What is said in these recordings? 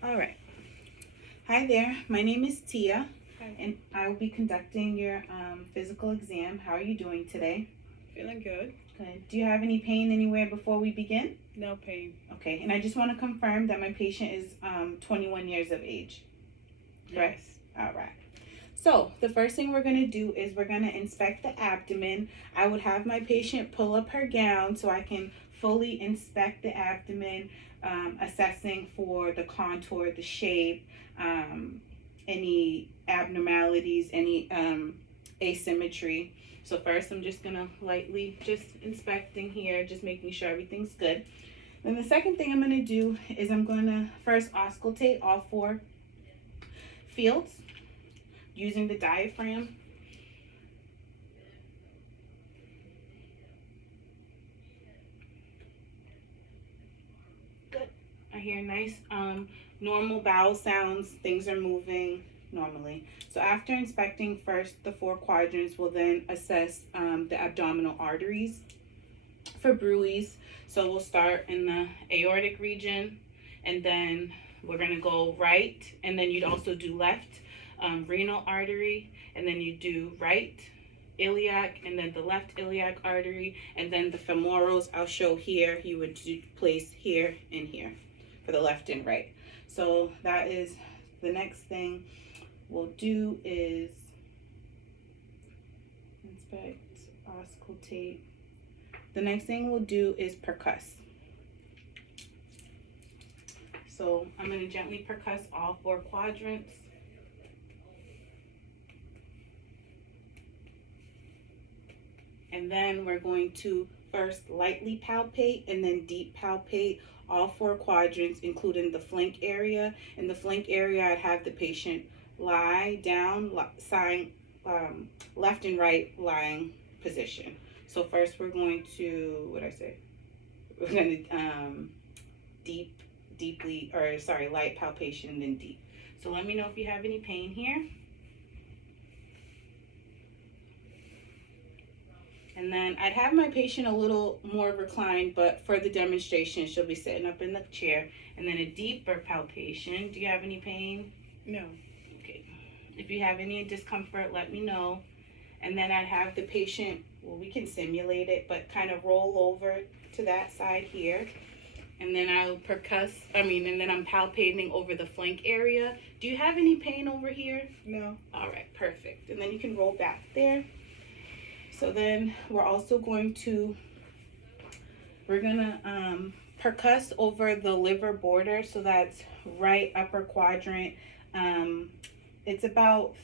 All right. Hi there. My name is Tia, Hi. and I will be conducting your physical exam. How are you doing today? Feeling good? Good. Do you have any pain anywhere before we begin? No pain. Okay. And I just want to confirm that my patient is 21 years of age. Correct? Yes. All right. So the first thing we're going to do is we're going to inspect the abdomen. I would have my patient pull up her gown so I can fully inspect the abdomen, assessing for the contour, the shape, any abnormalities, any asymmetry. So first I'm just going to lightly just inspecting here, just making sure everything's good. Then the second thing I'm going to do is I'm going to first auscultate all four fields using the diaphragm. Good. I hear nice normal bowel sounds. Things are moving normally. So after inspecting first the four quadrants, we'll then assess the abdominal arteries for bruits. So we'll start in the aortic region, and then we're going to go right, and then you'd also do left renal artery, and then you do right iliac, and then the left iliac artery, and then the femorals I'll show here. You would place here and here for the left and right. So that is the next thing we'll do is inspect, auscultate. The next thing we'll do is percuss. So I'm going to gently percuss all four quadrants. And then we're going to first lightly palpate and then deep palpate all four quadrants, including the flank area. In the flank area, I'd have the patient lie down, left and right lying position. So first we're going to, what did I say? We're going to light palpation and then deep. So let me know if you have any pain here. And then I'd have my patient a little more reclined, but for the demonstration, she'll be sitting up in the chair. And then a deeper palpation. Do you have any pain? No. Okay. If you have any discomfort, let me know. And then I'd have the patient, well, we can simulate it, but kind of roll over to that side here. And then I'll and then I'm palpating over the flank area. Do you have any pain over here? No. All right, perfect. And then you can roll back there. So then we're also going to, percuss over the liver border. So that's right upper quadrant. It's about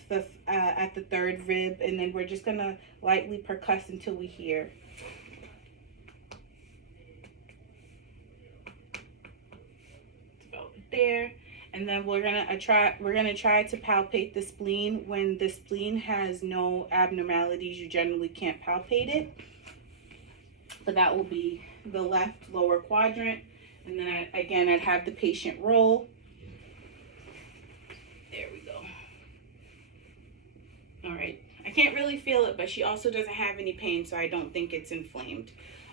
at the third rib, and then we're just gonna lightly percuss until we hear. It's about there. And then we're gonna try to palpate the spleen. When the spleen has no abnormalities, you generally can't palpate it. But that will be the left lower quadrant. And then I'd have the patient roll. There we go. All right. I can't really feel it, but she also doesn't have any pain, so I don't think it's inflamed.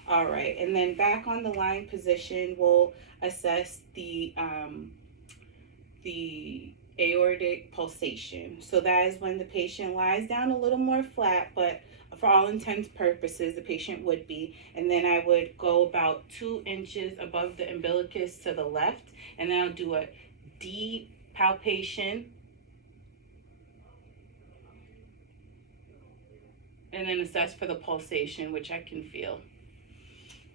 All right. And then back on the lying position, we'll assess the aortic pulsation. So that is when the patient lies down a little more flat, but for all intents purposes, the patient would be. And then I would go about 2 inches above the umbilicus to the left, and then I'll do a deep palpation. And then assess for the pulsation, which I can feel.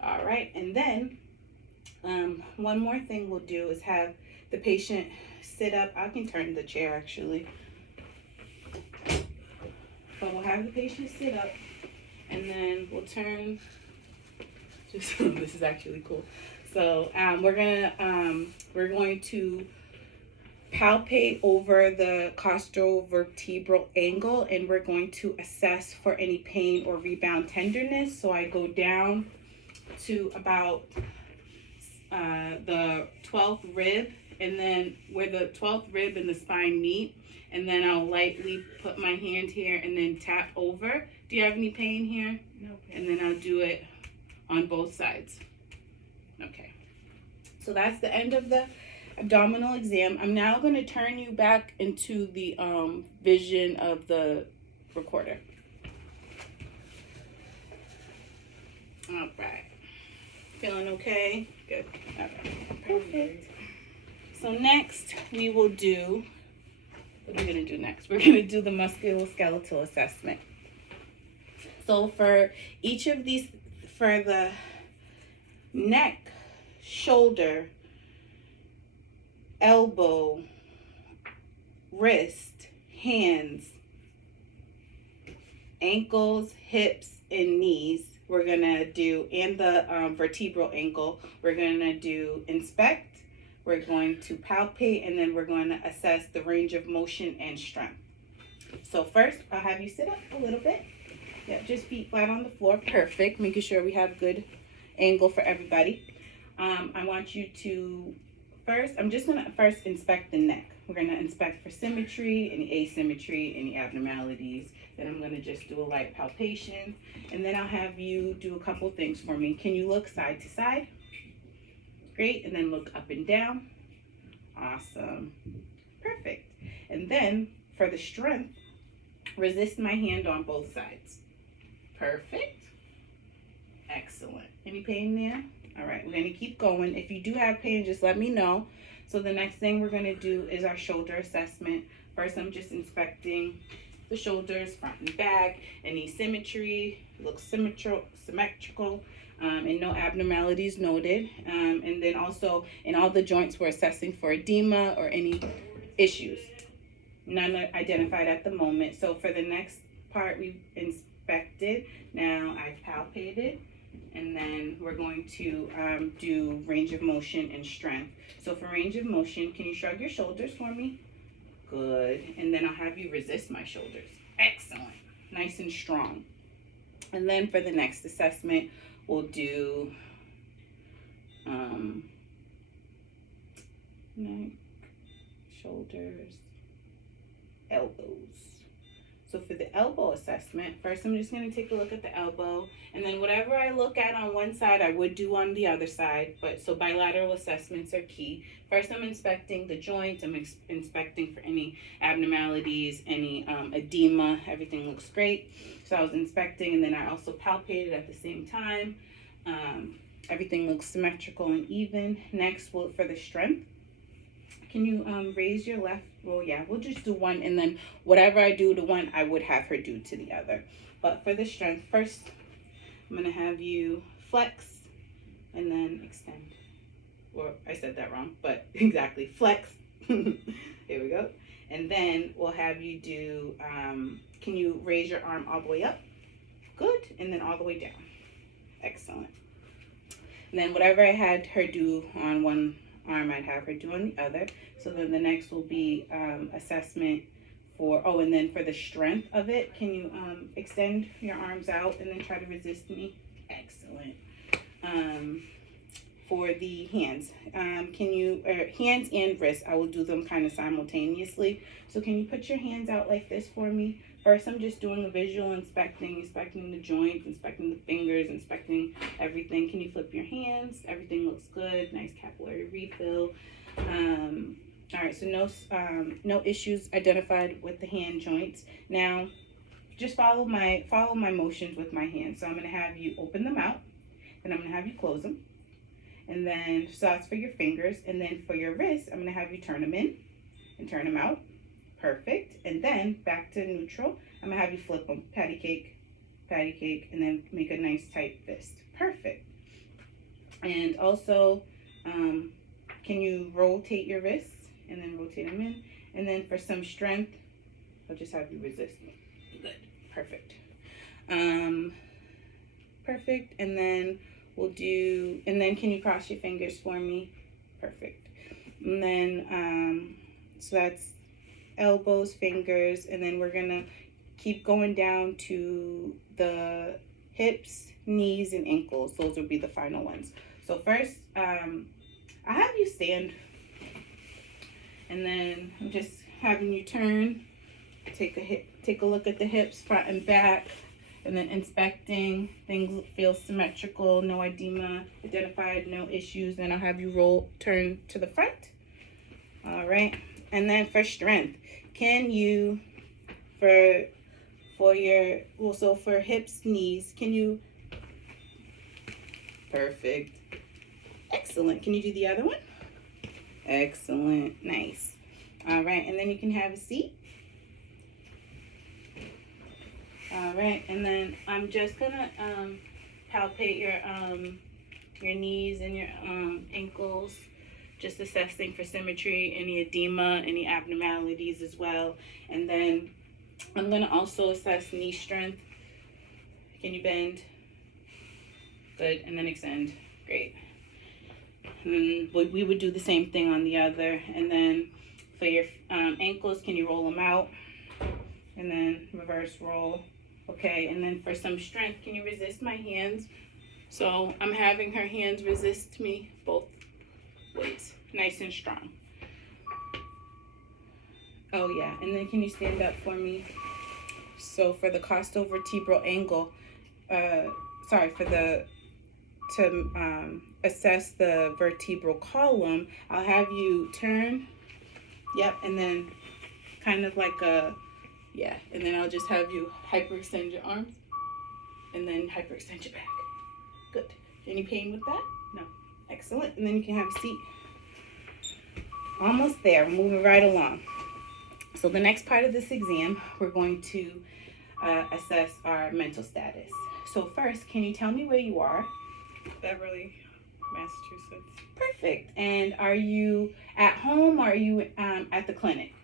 All right, and then one more thing we'll do is have the patient sit up. I can turn the chair actually. But we'll have the patient sit up, and then we'll turn. Just this is actually cool. So we're going to palpate over the costovertebral angle, and we're going to assess for any pain or rebound tenderness. So I go down to about the 12th rib, and then where the 12th rib and the spine meet, and then I'll lightly put my hand here and then tap over. Do you have any pain here? No pain. And then I'll do it on both sides. Okay. So that's the end of the abdominal exam. I'm now going to turn you back into the vision of the recorder. All right. Feeling okay? Good. Okay. Perfect. So next we will do, what are we going to do next? We're going to do the musculoskeletal assessment. So for each of these, for the neck, shoulder, elbow, wrist, hands, ankles, hips, and knees, we're gonna do, and the vertebral ankle, we're gonna do inspect, we're going to palpate, and then we're going to assess the range of motion and strength. So first, I'll have you sit up a little bit. Yeah, just feet flat on the floor. Perfect. Making sure we have good angle for everybody. I want you to I'm just going to first inspect the neck. We're going to inspect for symmetry, any asymmetry, any abnormalities. Then I'm going to just do a light palpation. And then I'll have you do a couple things for me. Can you look side to side? Great. And then look up and down. Awesome. Perfect. And then for the strength, resist my hand on both sides. Perfect. Excellent. Any pain there? All right, we're going to keep going. If you do have pain, just let me know. So the next thing we're going to do is our shoulder assessment. First, I'm just inspecting the shoulders, front and back, any symmetry, looks symmetrical, and no abnormalities noted. And then also in all the joints, we're assessing for edema or any issues. None identified at the moment. So for the next part, we've inspected. Now I've palpated. And then we're going to do range of motion and strength. So for range of motion, can you shrug your shoulders for me? Good. And then I'll have you resist my shoulders. Excellent. Nice and strong. And then for the next assessment, we'll do neck, shoulders, elbows. So for the elbow assessment, first I'm just going to take a look at the elbow, and then whatever I look at on one side, I would do on the other side. But so bilateral assessments are key. First, I'm inspecting the joints. I'm inspecting for any abnormalities, any edema. Everything looks great. So I was inspecting, and then I also palpated at the same time. Everything looks symmetrical and even. Next, for the strength. Can you raise your left? Well, yeah, we'll just do one, and then whatever I do to one, I would have her do to the other. But for the strength, first, I'm going to have you flex and then extend. Or I said that wrong, but exactly, flex. Here we go. And then we'll have you do, can you raise your arm all the way up? Good. And then all the way down. Excellent. And then whatever I had her do on one arm, I'd have her do on the other. So then the next will be assessment for, and then for the strength of it, can you extend your arms out and then try to resist me? Excellent. For the hands, can you, hands and wrists, I will do them kind of simultaneously. So can you put your hands out like this for me? First, I'm just doing a visual inspecting the joints, inspecting the fingers, inspecting everything. Can you flip your hands? Everything looks good. Nice capillary refill. All right, so no issues identified with the hand joints. Now, just follow my motions with my hands. So I'm going to have you open them out, and I'm going to have you close them. And then, so that's for your fingers. And then for your wrists, I'm going to have you turn them in and turn them out. Perfect. And then back to neutral. I'm going to have you flip them. Patty cake, and then make a nice tight fist. Perfect. And also, can you rotate your wrists and then rotate them in? And then for some strength, I'll just have you resist me. Good. Perfect. Perfect. And then we'll do, and then can you cross your fingers for me? Perfect. And then, so that's elbows, fingers, and then we're gonna keep going down to the hips, knees, and ankles. Those will be the final ones. So first, I have you stand, and then I'm just having you turn, take a look at the hips, front and back, and then inspecting. Things feel symmetrical, no edema identified, no issues. Then I'll have you turn to the front. All right. And then for strength, can you, for your, also for hips, knees, can you, perfect. Excellent. Can you do the other one? Excellent. Nice. All right. And then you can have a seat. All right. And then I'm just going to palpate your knees and your ankles, just assessing for symmetry, any edema, any abnormalities as well. And then I'm going to also assess knee strength. Can you bend? Good. And then extend. Great. And then we would do the same thing on the other. And then for your ankles, can you roll them out? And then reverse roll. Okay. And then for some strength, can you resist my hands? So I'm having her hands resist me both ways, nice and strong. Oh yeah, and then can you stand up for me? So for the costovertebral angle, to assess the vertebral column, I'll have you turn, yep, and then kind of like and then I'll just have you hyperextend your arms, and then hyperextend your back. Good. Any pain with that? No. Excellent. And then you can have a seat. Almost there. Moving right along. So the next part of this exam, we're going to assess our mental status. So first, can you tell me where you are? Beverly, Massachusetts. Perfect. And are you at home or are you at the clinic?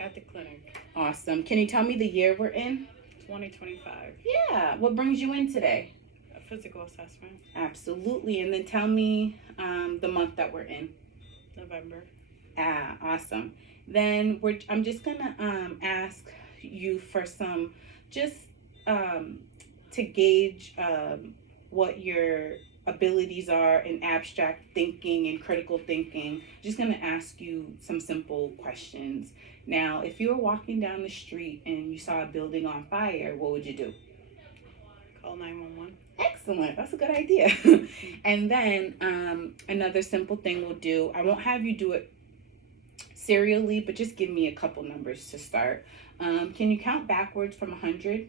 At the clinic. Awesome. Can you tell me the year we're in? 2025. Yeah. What brings you in today? A physical assessment. Absolutely. And then tell me the month that we're in. November. Ah, awesome. Then I'm just gonna ask you for some, just to gauge what your abilities are in abstract thinking and critical thinking. Just gonna ask you some simple questions. Now, if you were walking down the street and you saw a building on fire, what would you do? Call 911. Excellent. That's a good idea. And then another simple thing we'll do, I won't have you do it serially, but just give me a couple numbers to start. Can you count backwards from 100?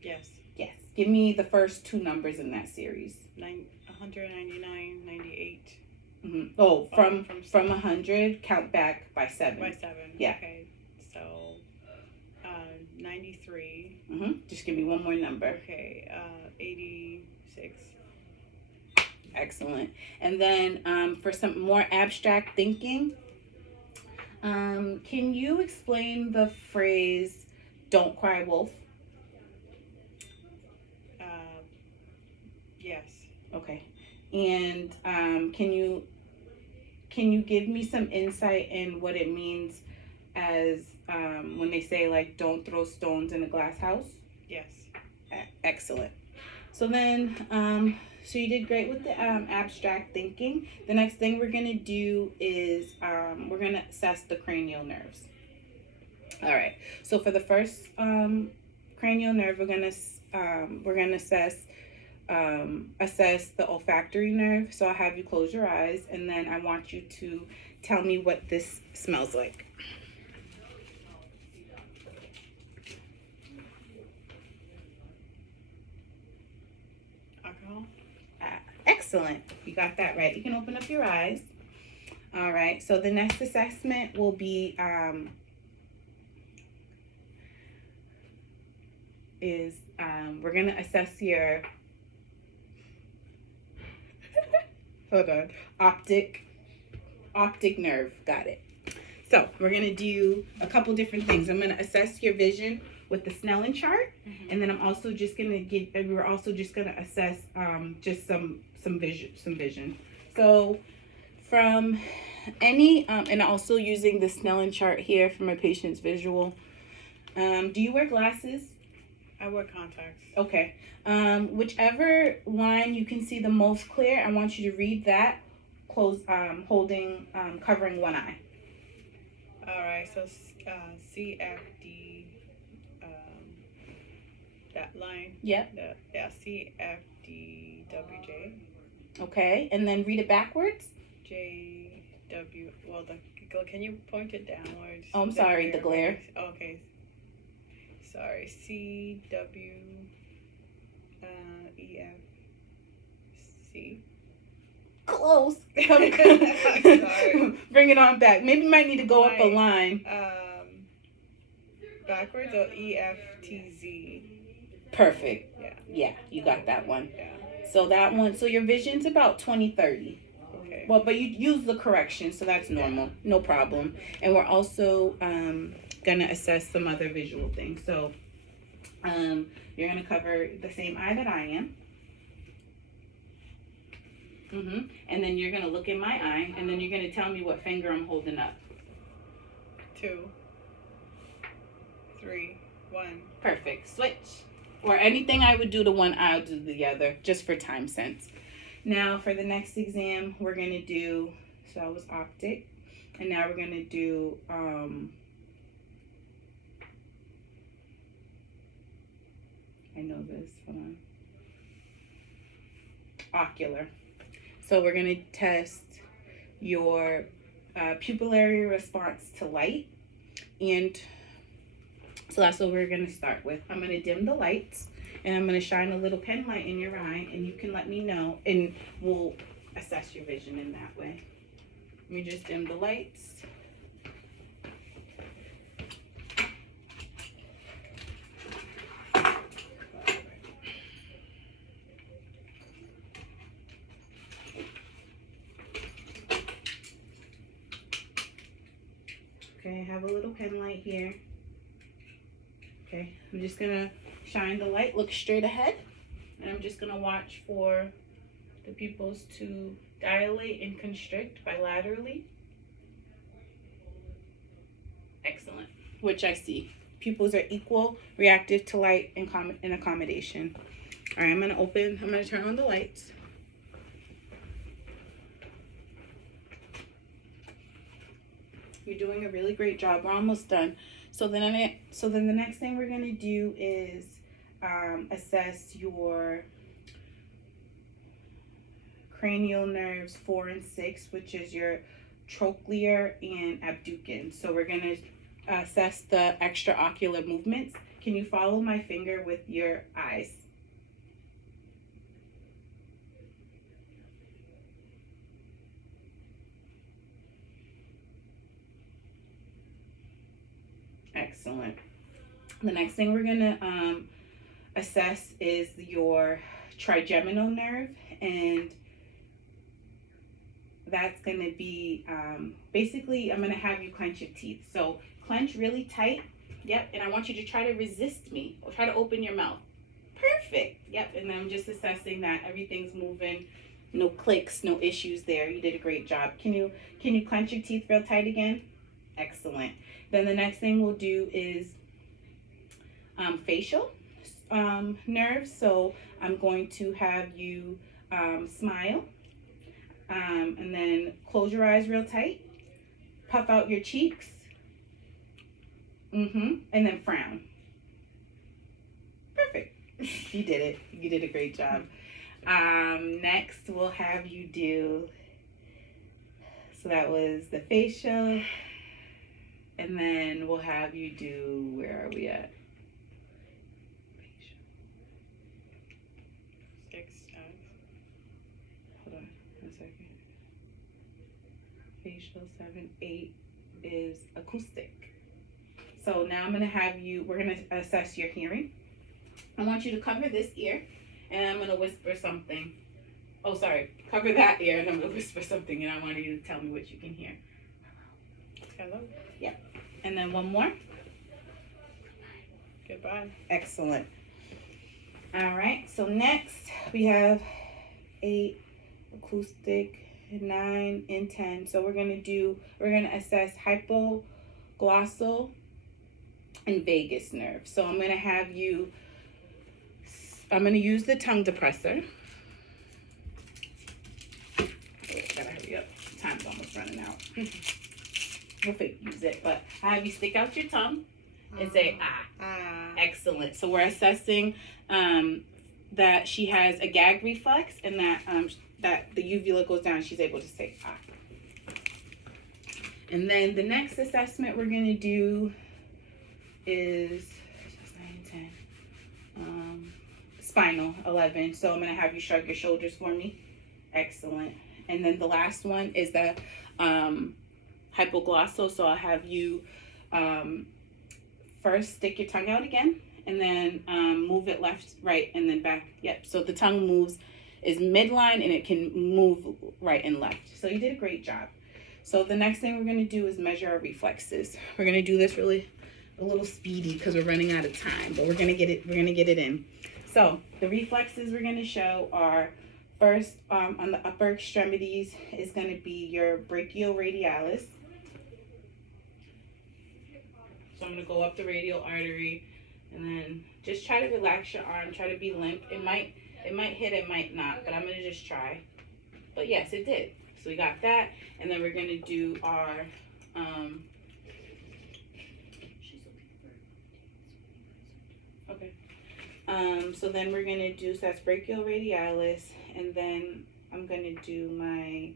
Yes. Yes. Give me the first two numbers in that series. 199, 98. Mm-hmm. Oh, from 100, count back by 7. By 7. Yeah. Okay. So 93. Mm-hmm. Just give me one more number. Okay. 86. Excellent. And then for some more abstract thinking, can you explain the phrase "Don't cry wolf"? Yes. Okay. And can you give me some insight in what it means as when they say like don't throw stones in a glass house? Yes. Excellent. So then so you did great with the abstract thinking. The next thing we're gonna do is we're gonna assess the cranial nerves. All right. So for the first cranial nerve, we're gonna assess the olfactory nerve. So I'll have you close your eyes, and then I want you to tell me what this smells like. Alcohol. Excellent. You got that right. You can open up your eyes. All right. So the next assessment will be we're gonna assess your hold on, optic nerve. Got it. So we're gonna do a couple different things. I'm gonna assess your vision with the Snellen chart, and then we're also just gonna assess just some vision. So from any and also using the Snellen chart here for my patient's visual. Do you wear glasses? I wear contacts. Okay. Whichever line you can see the most clear, I want you to read that, covering one eye. All right. So CFD, that line. Yep. CFDWJ. Okay, and then read it backwards. J Well, can you point it downwards? Oh, I'm sorry, the glare. Okay. Sorry. CW EF C. Close. Sorry. Bring it on back. Maybe you might need to go up a line. Backwards or EFTZ. Perfect. Yeah. Yeah, you got that one. Yeah. So that one, so your vision's about 20/30. Okay. Well, but you use the correction, so that's normal. No problem. And we're also gonna assess some other visual things. So you're gonna cover the same eye that I am. And then you're gonna look in my eye, and then you're gonna tell me what finger I'm holding up. 2, 3, 1. Perfect. Switch. Or anything I would do to one, I'll do the other, just for time sense. Now for the next exam, we're gonna do, so that was optic, and now we're gonna do I know this, hold on. Ocular. So we're gonna test your pupillary response to light, and so that's what we're gonna start with. I'm gonna dim the lights, and I'm gonna shine a little pen light in your eye, and you can let me know, and we'll assess your vision in that way. Let me just dim the lights. Okay, I have a little pen light here. Okay, I'm just gonna shine the light, look straight ahead, and I'm just gonna watch for the pupils to dilate and constrict bilaterally. Excellent, which I see. Pupils are equal, reactive to light, and accommodation. All right, I'm gonna turn on the lights. You're doing a really great job. We're almost done. So then the next thing we're gonna do is assess your cranial nerves 4 and 6, which is your trochlear and abducan. So we're gonna assess the extraocular movements. Can you follow my finger with your eyes? Excellent. The next thing we're gonna assess is your trigeminal nerve, and that's gonna be basically, I'm gonna have you clench your teeth. So clench really tight. Yep. And I want you to try to resist me, or try to open your mouth. Perfect. Yep. And then I'm just assessing that everything's moving, no clicks, no issues there. You did a great job. Can you clench your teeth real tight again? Excellent. Then the next thing we'll do is facial nerves. So I'm going to have you smile, and then close your eyes real tight, puff out your cheeks, and then frown. Perfect. You did it. You did a great job. Next we'll have you do, so that was the facial, and then we'll have you do, where are we at? 6. Hold on 1 second. Facial 7, 8 is acoustic. So now I'm gonna have you, we're gonna assess your hearing. I want you to cover this ear, and I'm gonna whisper something. Oh, sorry, cover that ear, and I'm gonna whisper something, and I want you to tell me what you can hear. Hello. Yeah. And then one more. Goodbye. Excellent. All right, so next we have 8 acoustic, 9 and 10. So we're gonna assess hypoglossal and vagus nerve. So I'm gonna use the tongue depressor. Oh, gotta hurry up. Time's almost running out. We'll use it, but I have you stick out your tongue and say ah. Excellent. So we're assessing that she has a gag reflex, and that that the uvula goes down. She's able to say ah. And then the next assessment we're gonna do is 9, 10, spinal, 11. So I'm gonna have you shrug your shoulders for me. Excellent. And then the last one is the hypoglossal. So I'll have you first stick your tongue out again, and then move it left, right, and then back. Yep. So the tongue moves is midline, and it can move right and left. So you did a great job. So the next thing we're gonna do is measure our reflexes. We're gonna do this really a little speedy because we're running out of time, but we're gonna get it in. So the reflexes we're gonna show are first on the upper extremities is gonna be your brachioradialis. So I'm gonna go up the radial artery, and then just try to relax your arm. Try to be limp. It might hit, it might not, but I'm gonna just try. But yes, it did. So we got that, and then we're gonna do our okay. So then we're gonna do, so that's brachioradialis, and then I'm gonna do my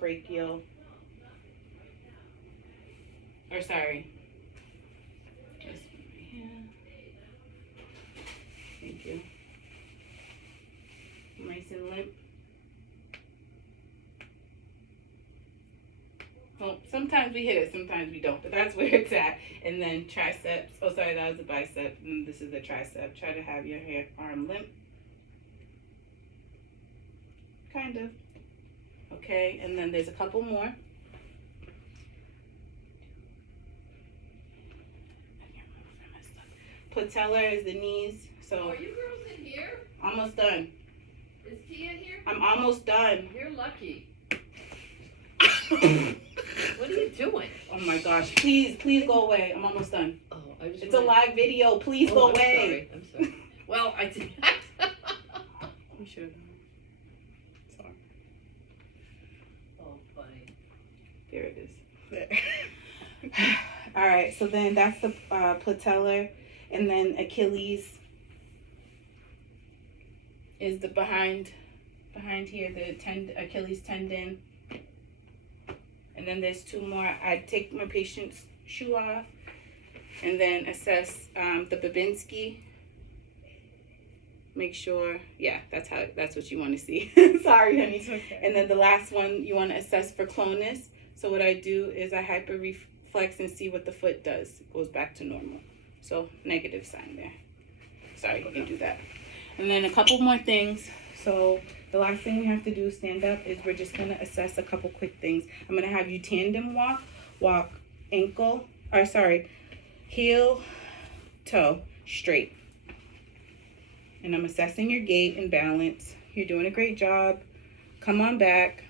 brachial, or sorry, this one right here. Thank you. Nice and limp. Well, sometimes we hit it, sometimes we don't, but that's where it's at. And then triceps. Oh, sorry, that was the bicep. And this is the tricep. Try to have your arm limp. Kind of. Okay, and then there's a couple more. Patella is the knees. So Are you girls in here? almost done. Is Tia here? I'm almost done. You're lucky. What are you doing? Oh my gosh, please go away. I'm almost done. Oh, I just. It's a live video. Please go away. I'm sorry. Well, I did. You should. Sorry. Oh, funny. There it is. There. All right, so then that's the patellar, and then Achilles is the behind here, the Achilles tendon. And then there's two more. I take my patient's shoe off, and then assess the Babinski. Make sure, yeah, that's what you want to see. Sorry, honey. It's okay. And then the last one you want to assess for clonus. So what I do is I hyperreflex and see what the foot does. It goes back to normal. So negative sign there. Sorry, you can do that. And then a couple more things. So the last thing we have to do, stand up, is we're just going to assess a couple quick things. I'm going to have you tandem walk heel, toe, straight. And I'm assessing your gait and balance. You're doing a great job. Come on back.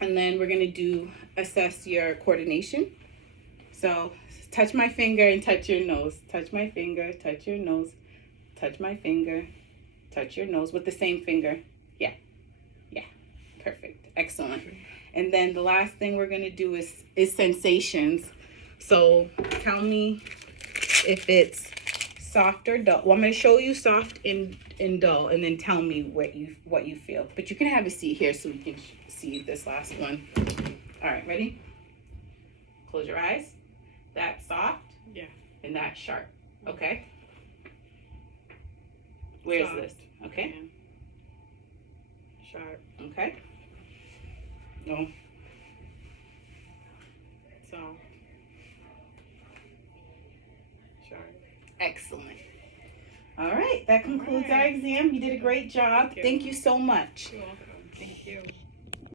And then we're going to assess your coordination. So touch my finger and touch your nose. Touch my finger, touch your nose. Touch my finger, touch your nose with the same finger. Yeah. Perfect. Excellent. And then the last thing we're going to do is sensations. So tell me if it's soft or dull. Well, I'm going to show you soft and dull, and then tell me what you feel. But you can have a seat here so we can see this last one. All right, ready? Close your eyes. That's soft. Yeah. And that's sharp. Okay. Where's Soft. this? Okay. Sharp. Okay. No. Soft. Sharp. Excellent. All right. That concludes our exam. You did a great job. Thank you. Thank you so much. You're welcome. Thank you.